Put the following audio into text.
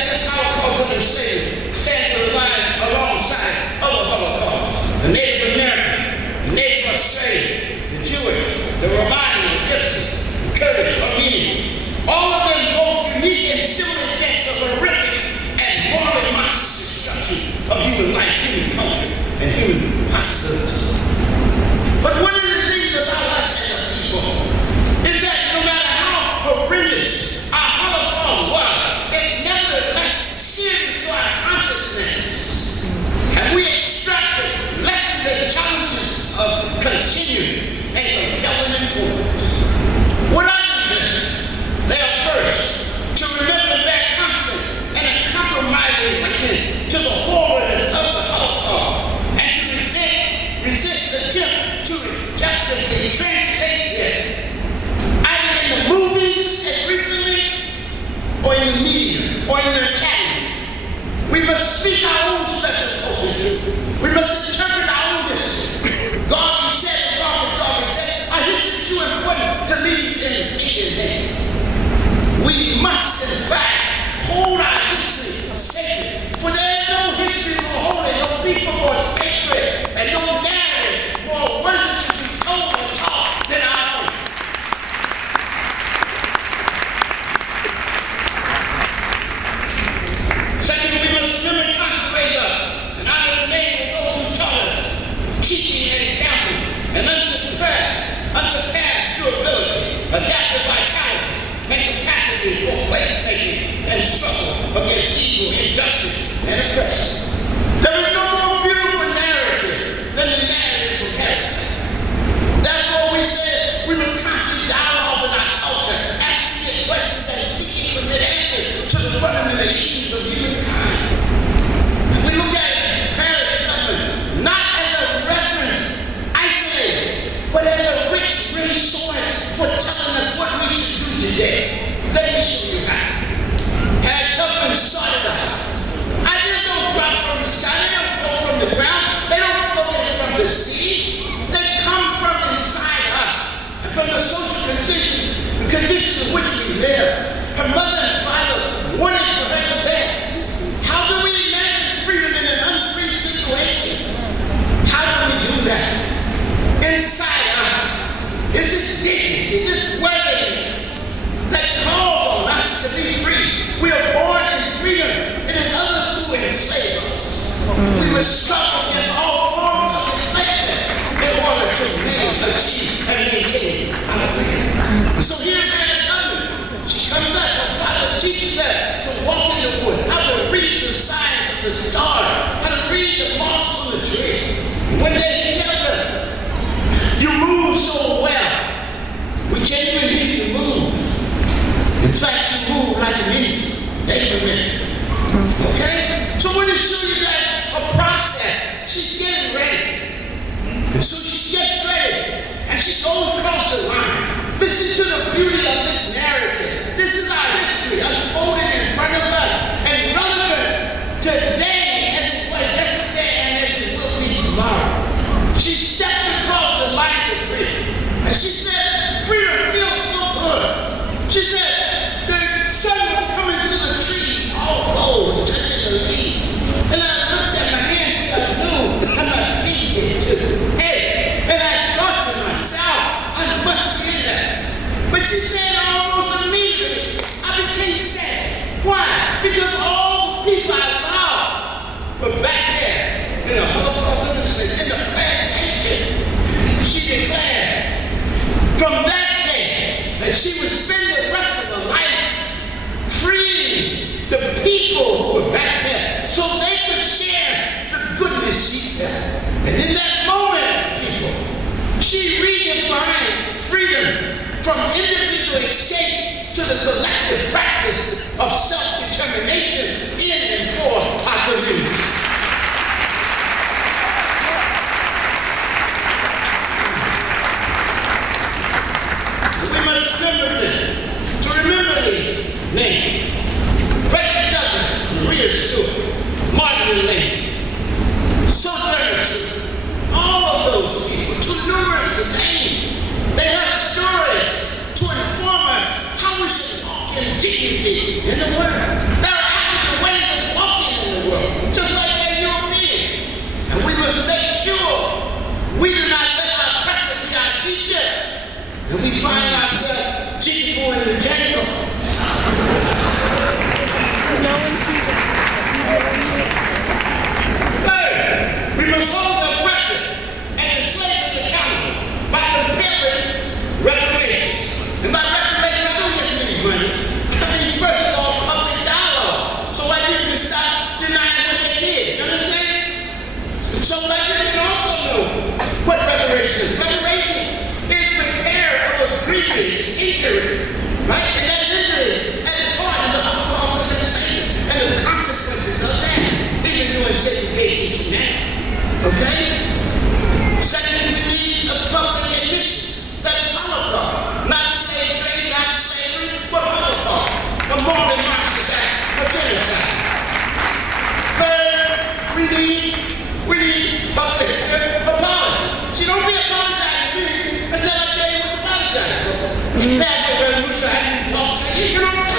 that this Holocaust understanding stands alongside other Holocausts. The Native American, the Native Australian, the Jewish, the Romani, the Gypsy, the Kurdish, Armenian. All of them both unique and similar events of horrific and morally monstrous destruction of human life, human culture, and human possibility. But one of the things about us as a people is that no matter how horrendous our Holocaust was, it nevertheless seared into our consciousness. And we extracted lessons and challenges of continuing and compelling importance. What are these lessons? They are first, to remember that constant and uncompromising witness to the horrors of the Holocaust, and to resist attempt to objectively translate it, either in the movies as recently, or in the media, or in the academy. We must speak our own special culture. We must interpret our own history. God said, our history is too important to leave in Indian hands. We must, in fact, hold our history sacred. For there is no history more holy, no people more sacred, and no narrative more worthy to be told and taught than our own. Second, we must remember consecrate and honor the name of those who taught us, teaching and example, and unsurpassed durability, adaptive vitality, and capacity for place-making and struggle against evil, injustice, and oppression. There is no more beautiful narrative than the narrative of character. Therefore, we said we must constantly dialogue with our culture, asking questions and seeking for good answers to the fundamental issues of humankind. And we look at Paris Government not as a reference, isolated, but as a rich resource for telling us what we should do today. Let me show you how. Had Tubman started out, I just don't drop from the sky, they don't go from the ground, they don't float in from the sea. They come from inside us, and from the social condition in which we live. Her mother and father wanted for her the best. How do we imagine freedom in an unfree situation? How do we do that? Inside us is this dignity, this worthiness that calls on us to be free. We are born in freedom. It is others who enslave us. We must struggle against all forms of enslavement in order to achieve and maintain our freedom. So here's Anna Tubman. She comes up, her father teaches her to walk in the woods, how to read the signs of the stars, how to read the moss on the tree. One day he tells her, "You move so well, we can't even hear you move. In fact, you move like an Indian. Amen." Okay? So when you show you guys a process, she's getting ready. And so she gets ready, and she goes across the line. Listen to the beauty of this narrative. This is our history unfolded in front of us, and relevant today as it was yesterday and as it will be tomorrow. She steps across the lines of freedom, and she said, "Freedom feels so good." She said, "The sun was coming to the tree, all gold, touching the leaves. And I looked at my hands at noon, and my feet did too. Hey, and I thought to myself, I must get that." But she said almost immediately, I became sad. Why? Because all the people I loved were back there in the Holocaust in the plantation. She declared from that day that she would spend the rest of her life freeing the people who were back there so they could share the goodness she felt. And in that moment, people, she redefined freedom from individual escape to the collective practice of self-determination in and for our community. We must remember this. To remember these names: Frederick Douglass, Maria Stewart, Martin Luther King, Sojourner Truth, all of those people, too numerous to name. They have stories to inform us how we should walk in dignity in the world. that, the revolution, I didn't talk to you. You know what I'm